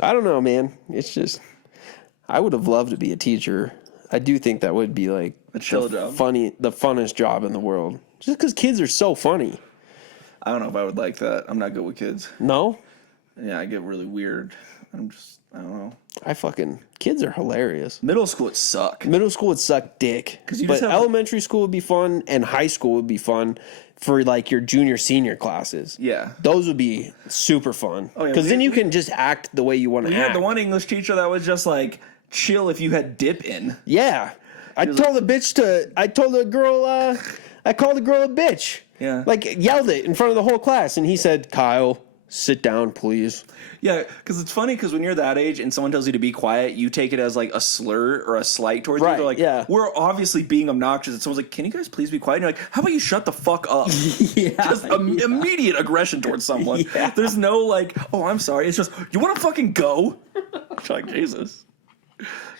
I don't know, man. It's just, I would have loved to be a teacher. I do think that would be like a chill job. The funnest job in the world. Just because kids are so funny. I don't know if I would like that. I'm not good with kids. No? Yeah, I get really weird. I don't know. Kids are hilarious. Middle school would suck. Middle school would suck dick. But elementary school would be fun and high school would be fun for like your junior, senior classes. Yeah. Those would be super fun. Oh, yeah, because then you can just act the way you want to act. You had the one English teacher that was just like chill if you had dip in. Yeah. I told a girl I called the girl a bitch. Yeah. Like yelled it in front of the whole class and he said, Kyle, sit down, please. Yeah, because it's funny because when you're that age and someone tells you to be quiet, you take it as like a slur or a slight towards you. They're like, we're obviously being obnoxious. And someone's like, can you guys please be quiet? And you're like, how about you shut the fuck up? Just immediate aggression towards someone. Yeah. There's no like, oh, I'm sorry. It's just, you want to fucking go? Like, Jesus.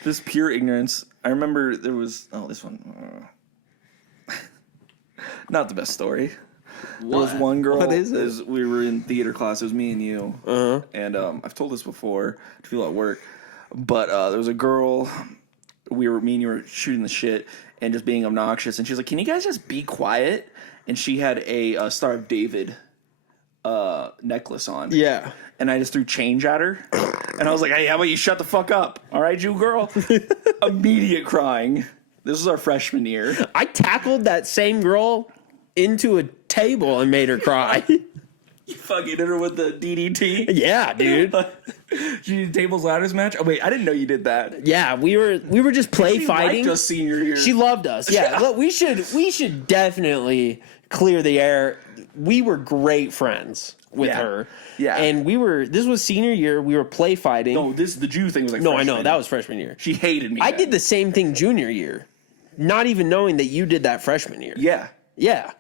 Just pure ignorance. I remember there was, this one. Not the best story. There was one girl. What is it? We were in theater class. It was me and you. Uh-huh. And I've told this before to people at work. But there was a girl. Me and you were shooting the shit and just being obnoxious. And she was like, can you guys just be quiet? And she had a Star of David necklace on. Yeah. And I just threw change at her. And I was like, hey, how about you shut the fuck up? All right, you girl? Immediate crying. This was our freshman year. I tackled that same girl into a table and made her cry. You fucking hit her with the DDT? Yeah, dude. She did tables ladders match? Oh wait, I didn't know you did that. Yeah, we were just play fighting. She liked us senior year. She loved us. Yeah. Look, we should definitely clear the air. We were great friends with her. Yeah. And this was senior year, we were play fighting. No, the Jew thing was like freshman. I know, that was freshman year. She hated me. I did the same thing junior year. Not even knowing that you did that freshman year. Yeah. Yeah.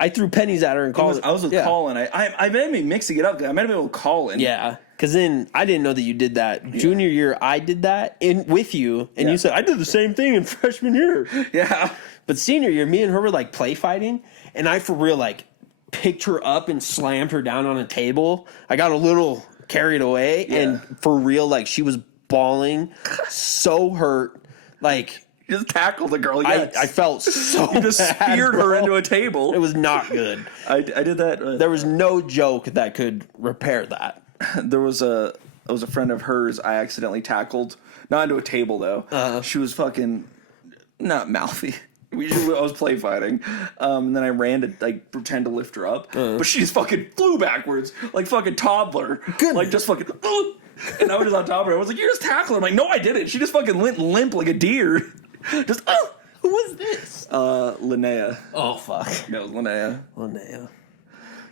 I threw pennies at her and called. I was with Colin. I might have been mixing it up. I might have been with Colin. Yeah, because then I didn't know that you did that. Yeah. Junior year, I did that with you, and you said I did the same thing in freshman year. Yeah, but senior year, me and her were like play fighting, and I for real like picked her up and slammed her down on a table. I got a little carried away, and for real, like she was bawling, so hurt, like. Just tackled the girl. Yes. I felt so You just speared her into a table. It was not good. I did that. There was no joke that could repair that. There was a friend of hers I accidentally tackled. Not into a table, though. She was fucking not mouthy. I was play fighting. And then I ran to like pretend to lift her up. But she just fucking flew backwards. Like fucking toddler. Good. Like just fucking... And I was just on top of her. I was like, you just tackled her. I'm like, no, I didn't. She just fucking went limp like a deer. Just, who was this? Linnea. Oh, fuck. Yeah, it was Linnea.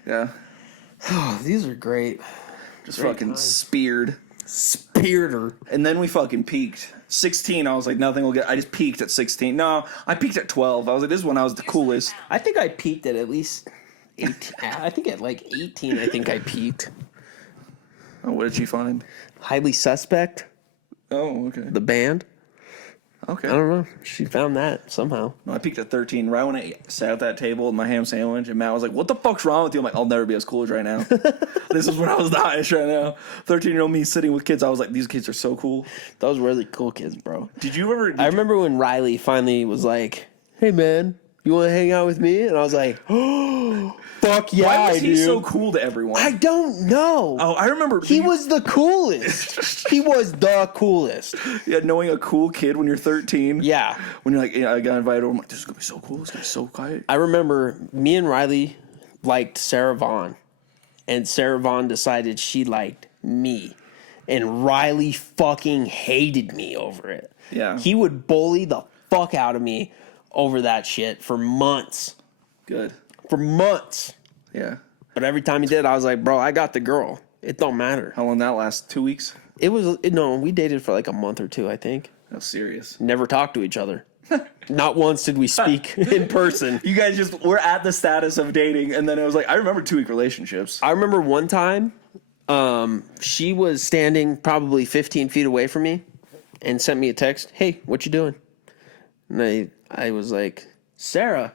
Yeah. Oh, these are great. Just great fucking speared her. And then we fucking peaked. 16, I was like, nothing will get... I just peaked at 16. No, I peaked at 12. I was like, this is when I was the coolest. I think I peaked at least 18. I think at like 18, I think I peaked. Oh, what did she find? Highly Suspect. Oh, okay. The band. Okay. I don't know. She found that somehow. No, I peaked at 13. Right when I sat at that table with my ham sandwich, and Matt was like, what the fuck's wrong with you? I'm like, I'll never be as cool as right now. This is when I was the highest right now. 13-year-old me sitting with kids, I was like, these kids are so cool. Those really cool kids, bro. Did you ever... I remember when Riley finally was like, hey, man, You want to hang out with me? And I was like, oh, fuck yeah, Why was he dude. so cool to everyone? I don't know. Oh, I remember. He was the coolest. He was the coolest. Yeah, knowing a cool kid when you're 13. Yeah. When you're like, yeah, I got invited over. I'm like, this is going to be so cool. It's going to be so quiet. I remember me and Riley liked Sarah Vaughn. And Sarah Vaughn decided she liked me. And Riley fucking hated me over it. Yeah. He would bully the fuck out of me over that shit for months. Good. For months. Yeah. But every time he did, I was like, bro, I got the girl. It don't matter. How long that last? 2 weeks? No, we dated for like a month or two, I think. No, serious. Never talked to each other. Not once did we speak in person. You guys just were at the status of dating, and then it was like, I remember 2-week relationships. I remember one time, she was standing probably 15 feet away from me and sent me a text, hey, what you doing? And I was like, Sarah,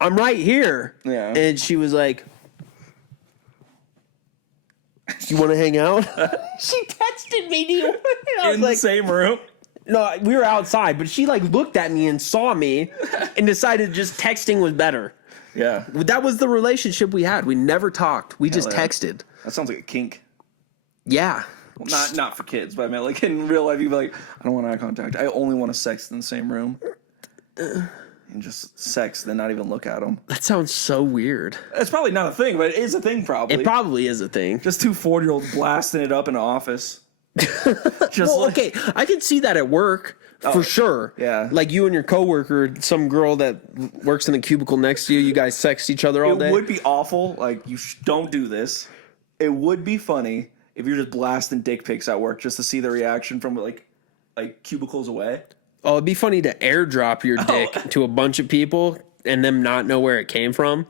I'm right here. Yeah. And she was like, you want to hang out? She texted me. Do you? I was In like, the same room? no, we were outside, but she like looked at me and saw me and decided just texting was better. Yeah. That was the relationship we had. We never talked. We just yeah. texted. That sounds like a kink. Yeah. Well, not for kids, but I mean, like in real life, you'd be like, I don't want eye contact. I only want to sex in the same room. And just sex, then not even look at them. That sounds so weird. It's probably not a thing, but it is a thing probably. It probably is a thing. Just 2 40-year-olds blasting it up in an office. Just Well, okay, I can see that at work for sure. yeah. Like you and your coworker, some girl that works in the cubicle next to you, you guys sext each other all day. It would be awful. Like, you don't do this. It would be funny if you're just blasting dick pics at work just to see the reaction from like cubicles away. Oh, it'd be funny to airdrop your dick to a bunch of people and them not know where it came from.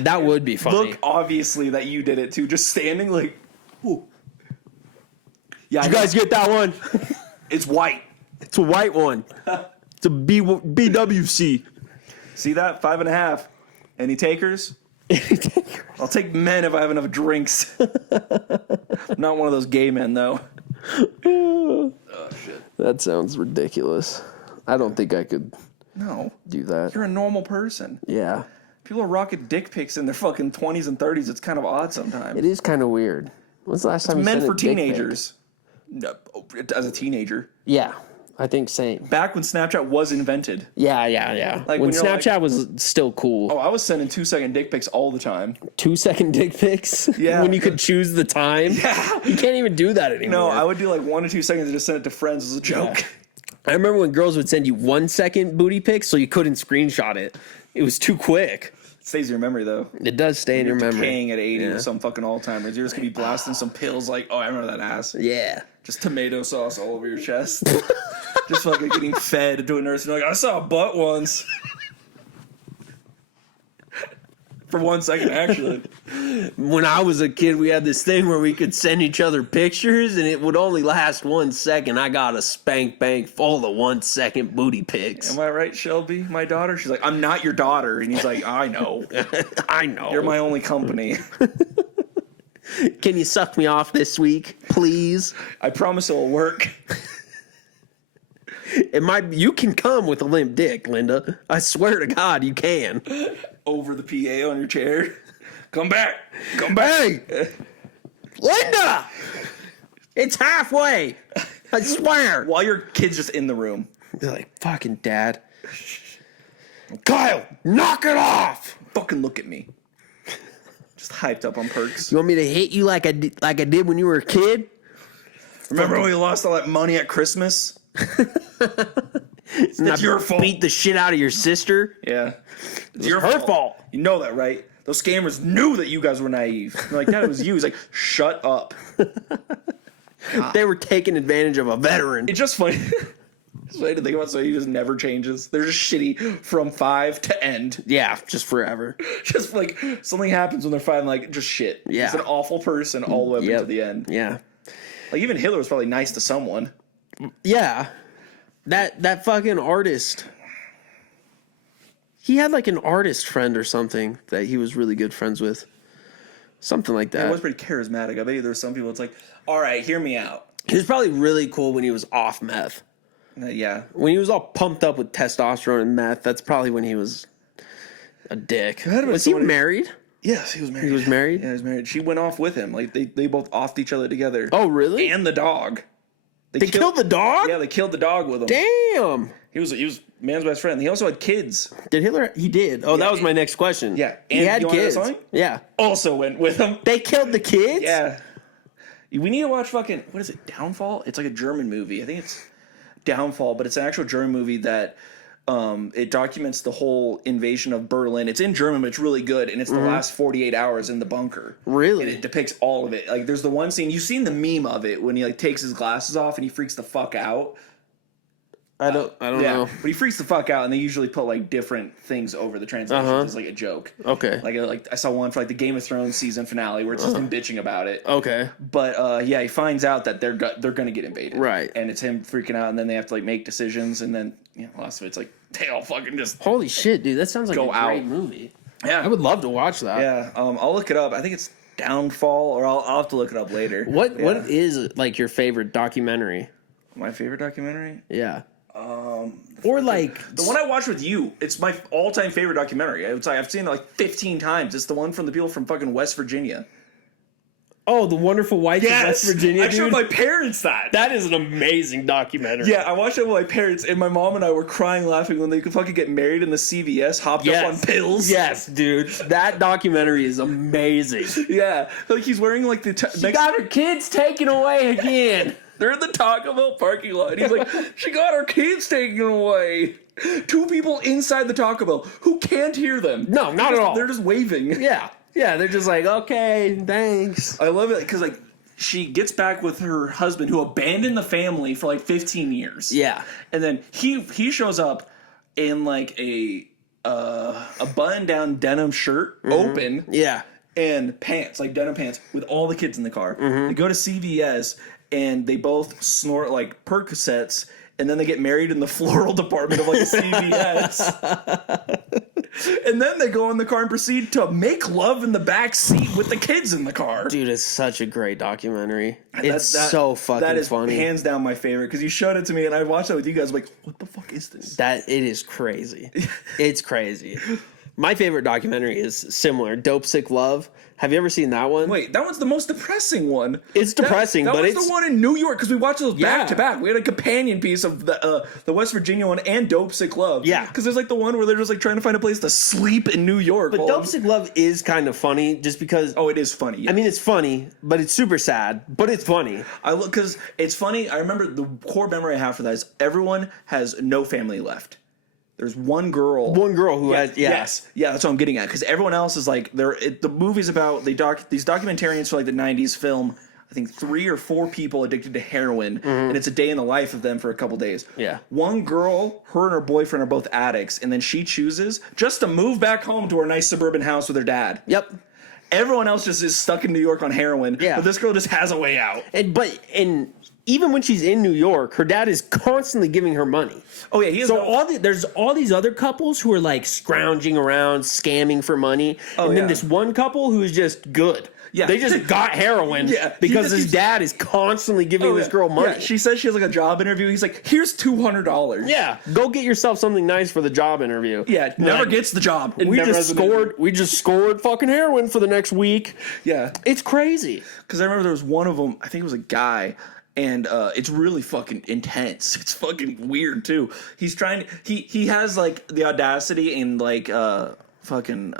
That would be funny. Look, obviously, that you did it too. Just standing like, ooh. Yeah, Did you guys get that one? It's white. It's a white one. It's a BWC. See that? 5.5. Any takers? I'll take men if I have enough drinks. I'm not one of those gay men, though. Oh, shit. That sounds ridiculous. I don't think I could do that. You're a normal person. Yeah. People are rocking dick pics in their fucking 20s and 30s. It's kind of odd sometimes. It is kind of weird. When's the last time you meant sent for a dick pic? teenagers. No, as a teenager. Yeah, I think same. Back when Snapchat was invented. Yeah. Like, when when you're Snapchat was still cool. Oh, I was sending 2-second dick pics all the time. 2-second dick pics? Yeah. When you could choose the time? Yeah. You can't even do that anymore. No, I would do like 1 or 2 seconds and just send it to friends as a joke. Yeah. I remember when girls would send you 1-second booty pics so you couldn't screenshot it. It was too quick. It stays in your memory, though. It does stay in your memory. Decaying at 80 with some fucking Alzheimer's. You're just going to be blasting some pills like, oh, I remember that ass. Yeah. Just tomato sauce all over your chest. Just fucking getting fed to a nurse. And you're like, I saw a butt once. For 1 second, actually. When I was a kid, we had this thing where we could send each other pictures, and it would only last 1 second. I got a spank bank full of 1-second booty pics. Am I right, Shelby, my daughter? She's like, I'm not your daughter. And he's like, I know. I know. You're my only company. Can you suck me off this week, please? I promise it'll work. You can come with a limp dick, Linda. I swear to God, you can. Over the PA on your chair. Come back. Come back. Hey, Linda! It's halfway. I swear. While your kid's just in the room. You're like, fucking dad. Kyle, knock it off. Fucking look at me. Just hyped up on perks. You want me to hit you like I did when you were a kid? Remember when we lost all that money at Christmas? It's your fault. Beat the shit out of your sister. Yeah. It's her fault. You know that, right? Those scammers knew that you guys were naive. They're like, Dad, it was you. He's like, shut up. They were taking advantage of a veteran. It's just funny. It's funny to think about somebody who just never changes. They're just shitty from 5 to end. Yeah, just forever. Just like something happens when they're 5 and like just shit. Yeah. It's an awful person all the way up to the end. Yeah. Like even Hitler was probably nice to someone. Yeah. That fucking artist. He had like an artist friend or something that he was really good friends with. Something like that. He was pretty charismatic. I bet you there's some people it's like, all right, hear me out. He was probably really cool when he was off meth. Yeah. When he was all pumped up with testosterone and meth, that's probably when he was a dick. Was he married? Yes, he was married. He was married? Yeah, he was married. She went off with him. Like, they both offed each other together. Oh, really? And the dog. They killed the dog? Yeah, they killed the dog with him. Damn. He was man's best friend. He also had kids. Did Hitler? He did. Oh, yeah, that was my next question. Yeah. And he had kids. Yeah. Also went with him. They killed the kids? Yeah. We need to watch fucking, what is it, Downfall? It's like a German movie. I think it's Downfall, but it's an actual German movie that it documents the whole invasion of Berlin. It's in German, but it's really good, and it's the last 48 hours in the bunker. Really? And it depicts all of it. Like, there's the one scene, you've seen the meme of it, when he, like, takes his glasses off and he freaks the fuck out. I don't know. But he freaks the fuck out, and they usually put, like, different things over the translations as, like, a joke. Okay. Like I saw one for, like, the Game of Thrones season finale, where it's just him bitching about it. Okay. But, yeah, he finds out that they're going to get invaded. Right. And it's him freaking out, and then they have to, like, make decisions, and then, you know, last of it's, like, they all fucking just... Holy shit, dude. That sounds like Go a great out. movie. Yeah. I would love to watch that. Yeah, I'll look it up. I think it's Downfall, or I'll have to look it up later. What is, like, your favorite documentary? My favorite documentary? Yeah. Or like the one I watched with you. It's my all-time favorite documentary. I've seen it like 15 times. It's the one from the people from fucking West Virginia. Oh, The Wonderful Wife of West Virginia. I showed my parents that. That is an amazing documentary. Yeah, I watched it with my parents, and my mom and I were crying laughing when they could fucking get married in the CVS, hopped up on pills. Yes, dude. That documentary is amazing. Yeah, like he's wearing like the. She got her kids taken away again. They're in the Taco Bell parking lot. He's like, she got our kids taken away. Two people inside the Taco Bell who can't hear them. No, not at all. They're just waving. Yeah. Yeah, they're just like, okay, thanks. I love it because, like, she gets back with her husband who abandoned the family for, like, 15 years. Yeah. And then he shows up in, like, a button-down denim shirt, open. Yeah. And pants, like denim pants, with all the kids in the car. They go to CVS, and they both snort, like, Percocets, and then they get married in the floral department of, like, a CVS. And then they go in the car and proceed to make love in the back seat with the kids in the car. Dude, it's such a great documentary. It's so fucking funny. That is hands down my favorite because you showed it to me and I watched it with you guys. I'm like, what the fuck is this? It is crazy. It's crazy. My favorite documentary is similar, Dope Sick Love. Have you ever seen that one? Wait, that one's the most depressing one. It's depressing, but it's the one in New York because we watched those back to back. We had a companion piece of the West Virginia one and Dope Sick Love. Yeah, because there's like the one where they're just like trying to find a place to sleep in New York. But Dope Sick Love is kind of funny, just because. Oh, it is funny. Yeah. I mean, it's funny, but it's super sad. But it's funny. Because it's funny. I remember the core memory I have for that is everyone has no family left. There's one girl who has yes, that's what I'm getting at because everyone else is like the movie's about these documentarians for like the 90s film I think 3 or 4 people addicted to heroin and it's a day in the life of them for a couple days. Yeah, one girl, her and her boyfriend are both addicts and then she chooses just to move back home to her nice suburban house with her dad. Yep. Everyone else just is stuck in New York on heroin. Yeah, but this girl just has a way out. And even when she's in New York, her dad is constantly giving her money. Oh yeah, he is. So there's all these other couples who are like scrounging around, scamming for money, and then this one couple who is just good. Yeah, they just got heroin because his dad is constantly giving this girl money. Yeah, she says she has like a job interview. He's like, "Here's $200." Yeah, go get yourself something nice for the job interview. Yeah, never gets the job. We just scored fucking heroin for the next week. Yeah, it's crazy. Because I remember there was one of them. I think it was a guy. And it's really fucking intense. It's fucking weird too. He's trying to, he has like the audacity and like fucking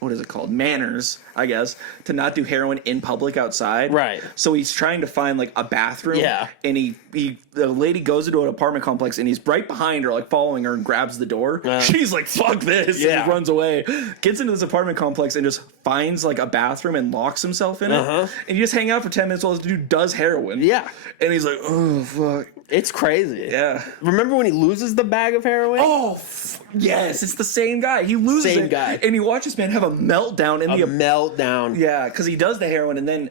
what is it called? Manners, I guess, to not do heroin in public outside. Right. So he's trying to find like a bathroom. Yeah. And the lady goes into an apartment complex and he's right behind her, like following her and grabs the door. She's like, fuck this. Yeah. And he runs away. Gets into this apartment complex and just finds like a bathroom and locks himself in it. And you just hang out for 10 minutes while this dude does heroin. Yeah. And he's like, oh, fuck. It's crazy. Yeah. Remember when he loses the bag of heroin? Oh, yes. It's the same guy. He loses it. And he watches man have a meltdown in meltdown. Yeah, because he does the heroin and then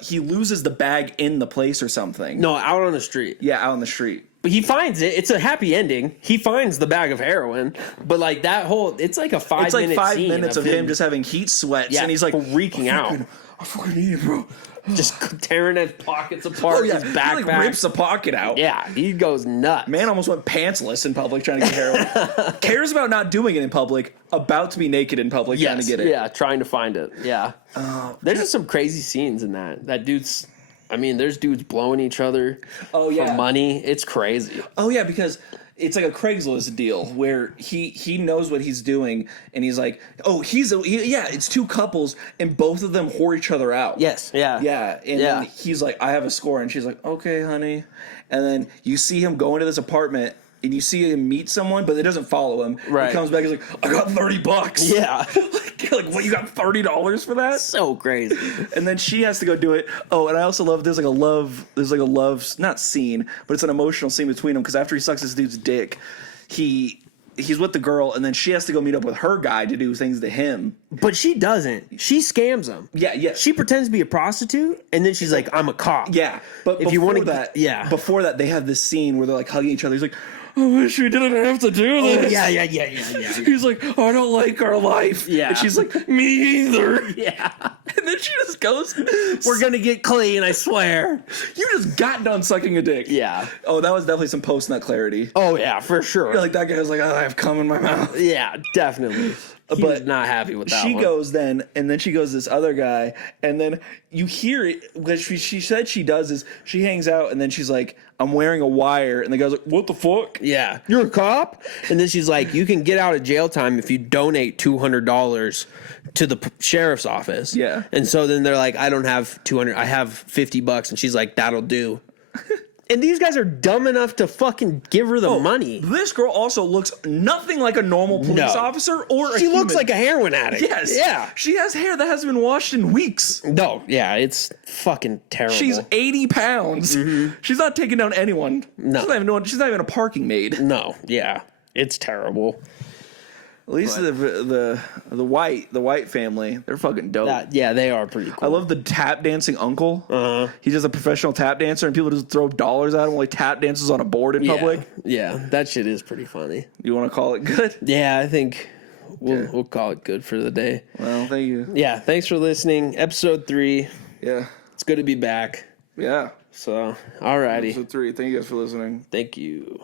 he loses the bag in the place or something. No, out on the street. Yeah, out on the street. But he finds it. It's a happy ending. He finds the bag of heroin. But like that whole, it's like a 5 minute scene. It's like 5 minutes of him just having heat sweats. Yeah, and he's like freaking out. I fucking need it, bro. just tearing his pockets apart. His backpack. He like rips a pocket out. Yeah, he goes nuts. Man almost went pantsless in public trying to get heroin. Cares about not doing it in public, about to be naked in public trying to get it. Yeah, trying to find it. Yeah. There's just some crazy scenes in that. That dude's, I mean, there's dudes blowing each other for money. It's crazy. Oh, yeah, because it's like a Craigslist deal where he knows what he's doing, and he's like, oh, it's two couples, and both of them whore each other out. Yes, yeah. Yeah, and then he's like, I have a score, and she's like, okay, honey. And then you see him go into this apartment, and you see him meet someone, but it doesn't follow him. Right. He comes back, he's like, I got $30. Yeah. like, what, you got $30 for that? So crazy. And then she has to go do it. Oh, and I also love, there's like a love, not scene, but it's an emotional scene between them, because after he sucks this dude's dick, he's with the girl, and then she has to go meet up with her guy to do things to him. But she doesn't. She scams him. Yeah. She pretends to be a prostitute, and then she's like, I'm a cop. Yeah, but if before that, they have this scene where they're like hugging each other. He's like, I wish we didn't have to do this. Yeah. He's like, I don't like our life. Yeah. And she's like, me either. Yeah. And then she just goes, we're going to get clean, I swear. You just got done sucking a dick. Yeah. Oh, that was definitely some post-nut clarity. Oh, yeah, for sure. Like, that guy was like, I have cum in my mouth. Yeah, definitely. But not happy with that she one. goes then, and then she goes this other guy, and then you hear it, because she said she does is she hangs out, and then she's like, I'm wearing a wire, and the guy's like, what the fuck? Yeah. You're a cop? And then she's like, you can get out of jail time if you donate $200 to the sheriff's office. Yeah. And so then they're like, I don't have 200, I have $50. And she's like, that'll do. And these guys are dumb enough to fucking give her the money. This girl also looks nothing like a normal police officer or a She human. looks like a heroin addict. Yes. Yeah. She has hair that hasn't been washed in weeks. No, yeah, it's fucking terrible. She's 80 pounds. Mm-hmm. She's not taking down anyone. No. She's not even a parking maid. No, yeah. It's terrible. At least the white family, they're fucking dope. Yeah, they are pretty cool. I love the tap dancing uncle. He's just a professional tap dancer, and people just throw dollars at him while he tap dances on a board in public. Yeah, that shit is pretty funny. You want to call it good? Yeah, I think we'll call it good for the day. Well, thank you. Yeah, thanks for listening. Episode 3. Yeah. It's good to be back. Yeah. So, alrighty. Episode 3. Thank you guys for listening. Thank you.